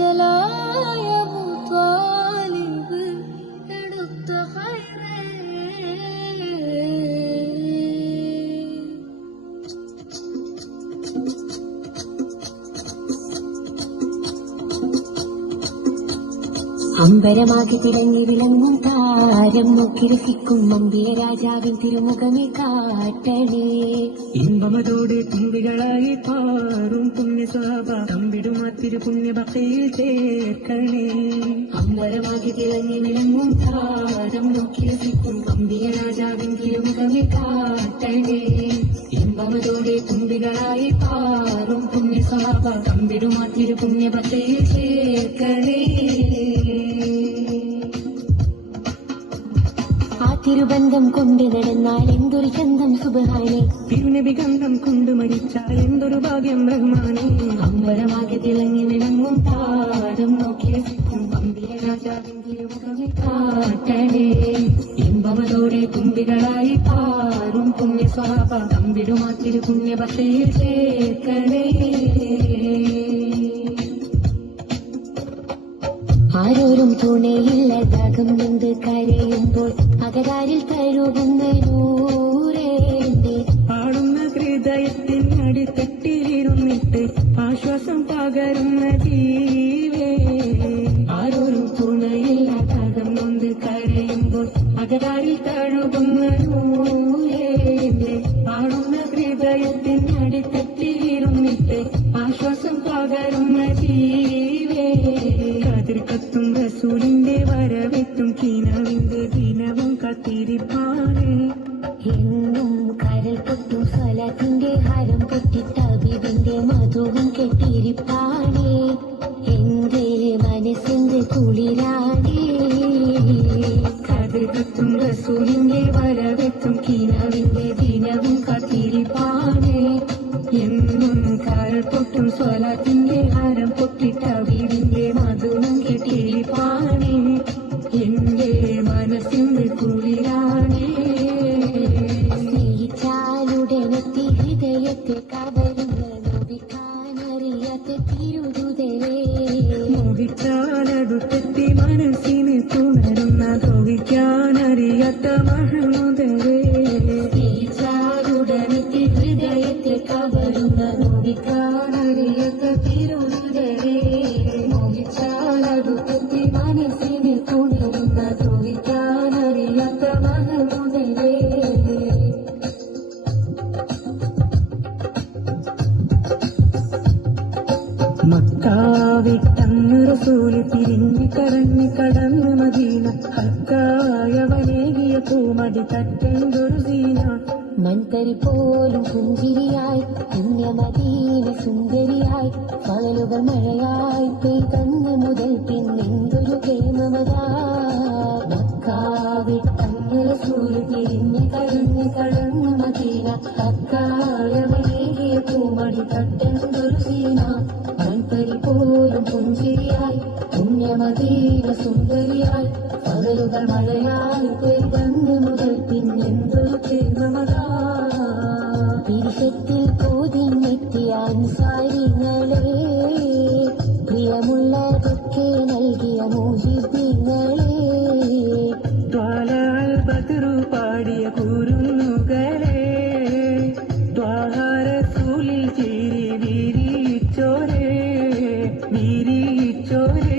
അജലായ മുത്വാലിബ് എടുത്ത അമ്പരമാകി തിളങ്ങി വിളങ്ങും താരം നോക്കി രസിക്കും അമ്പിയ രാജാവിൻ തിരുമുഖമേ കാട്ടണേ. ഇമ്പമതോട് തുമ്പികളായി പാറും പുണ്യസ്വഭാവ തമ്പിടും ആ തിരുപുണ്യഭക്തിയിൽ ചേർക്കണേ. അമ്പരമാകി തിളങ്ങി വിളങ്ങും താരം നോക്കി രസിക്കും അമ്പിയ രാജാവിൻ തിരുമുഖമേ കാട്ടണേ. ഇമ്പമതോടെ തുമ്പികളായി പാറും പുണ്യസ്വഭാവ തമ്പിടും ആ തിരുപുണ്യഭക്തിയിൽ ചേർക്കണേ. ആ തിരുബന്ധം കൊണ്ട് നടന്നാൽ എന്തൊരു ചന്തം സുബ്ഹാനേ. തിരുനബി ഗന്ധം കൊണ്ട് മരിച്ചാൽ എന്തൊരു ഭാഗ്യം റഹ്മാനേ. അമ്പരമാകെ തിളങ്ങി വിളങ്ങും താരം നോക്കി രസിക്കും അമ്പിയ രാജാവിൻ തിരുമുഖമേ കാട്ടണേ. ഇമ്പമതോടെ തുമ്പികളായി പാറും പുണ്യസ്വഭാവ തമ്പിടും ആ തിരുപുണ്യഭക്തിയിൽ ചേർക്കണേ. ആരോരും തുണയില്ലതാകും നിന്ന് കരയുമ്പോൾ അകതാരിൽ തഴുകുന്ന നൂറേന്റെ പാടുന്ന ഹൃദയത്തിൻ അടിത്തട്ടിലിരുന്നിട്ട് ആശ്വാസം പകരുന്ന ജീവേ. ആരോരും തുണയില്ലതാകും നിന്ന് കരയുമ്പോൾ അകതാരിൽ തഴുകുന്ന നൂറേന്റെ പാടുന്ന ഹൃദയത്തിൻ അടിത്തട്ടിലിരുന്നിട്ട് ആശ്വാസം പകരുന്ന ജീവേ. കതിർക്കത്തും റസൂലിന്റെ വരവെത്തും കിനാവിന്റെ ദിനവും കത്തിരിപ്പാണ്. എന്നും കരൽ പൊട്ടും സ്വലാത്തിന്റെ ഹരം പൊട്ടി തബീബിന്റെ മധുവും കെട്ടിരിപ്പാണേ. എന്റെ മനസ്സിന്റെ കുളിരാണേ. കതിർക്കത്തും റസൂലിന്റെ വരവെത്തും കിനാവിന്റെ ദിനവും കത്തിരിപ്പാണ്. എന്നും കരൽ പൊട്ടും സ്വലാത്തിന്റെ ഹരം പൊട്ടി തബീബിന്റെ മധുവും കെട്ടിരിപ്പാണ്. എന്റെ മനസ്സിന്റെ കുളിരാണേ. സ്നേഹിച്ചാലുടനെത്തി ഹൃദയത്തെ കവരുന്ന നോവിക്കാനറിയാത്ത തിരുതുതരേ. മോഹിച്ചാലടുത്തെത്തി മനസ്സിന് തുണരുന്ന തോഹിക്കാനറിയാത്ത മഹമുദരേ. സ്നേഹിച്ചാലുടനെത്തി ഹൃദയത്തെ കവരുന്ന നോവിക്കാനറിയാത്ത തിരുതുതരേ. മോഹിച്ചാലടുത്തെത്തി മനസ്സിന് തുണരുന്ന തോഹിക്കാനറിയാത്ത മഹമുദരേ. മക്കാവിട്ടന്ന് റസൂല് തിരിഞ്ഞു കറങ്ങി കടന്ന് മദീന. ഹക്കായവനേകിയ പൂമടി തട്ടെന്തൊരു സീന. മൺതരി പോലും പുഞ്ചിരിയായി പുണ്യമദീന സുന്ദരിയായി പകലുകൾ മഴയായി പെയ്തന്ന് മുതൽ പിന്നെന്തൊരു പ്രേമമതാ. മക്കാവിട്ടന്ന് റസൂല് തിരിഞ്ഞു കറങ്ങി കടന്ന് മദീന. ഹക്കായവനേകിയ പൂമടി തട്ടെന്തൊരു സീന. മൺതരി പോലും പുഞ്ചിരിയായി പുണ്യമദീന സുന്ദരിയായി പകലുകൾ മഴയായി പെയ്തന്ന് മുതൽ പിന്നെന്തൊരു പ്രേമമതാ. പിരിശത്തിൽ പോതിഞ്ഞെത്തിയ അൻസാരിങ്ങളെ പ്രിയമുള്ളതൊക്കെ നൽകിയ മോഹിബിങ്ങളെ. ത്വാലഅൽ ബദ്റു പാടിയ കുരുന്നുകളെ. ത്വാഹ റസൂലിൽ ചിരി വിരിച്ചോരേ വിരിച്ചോരേ.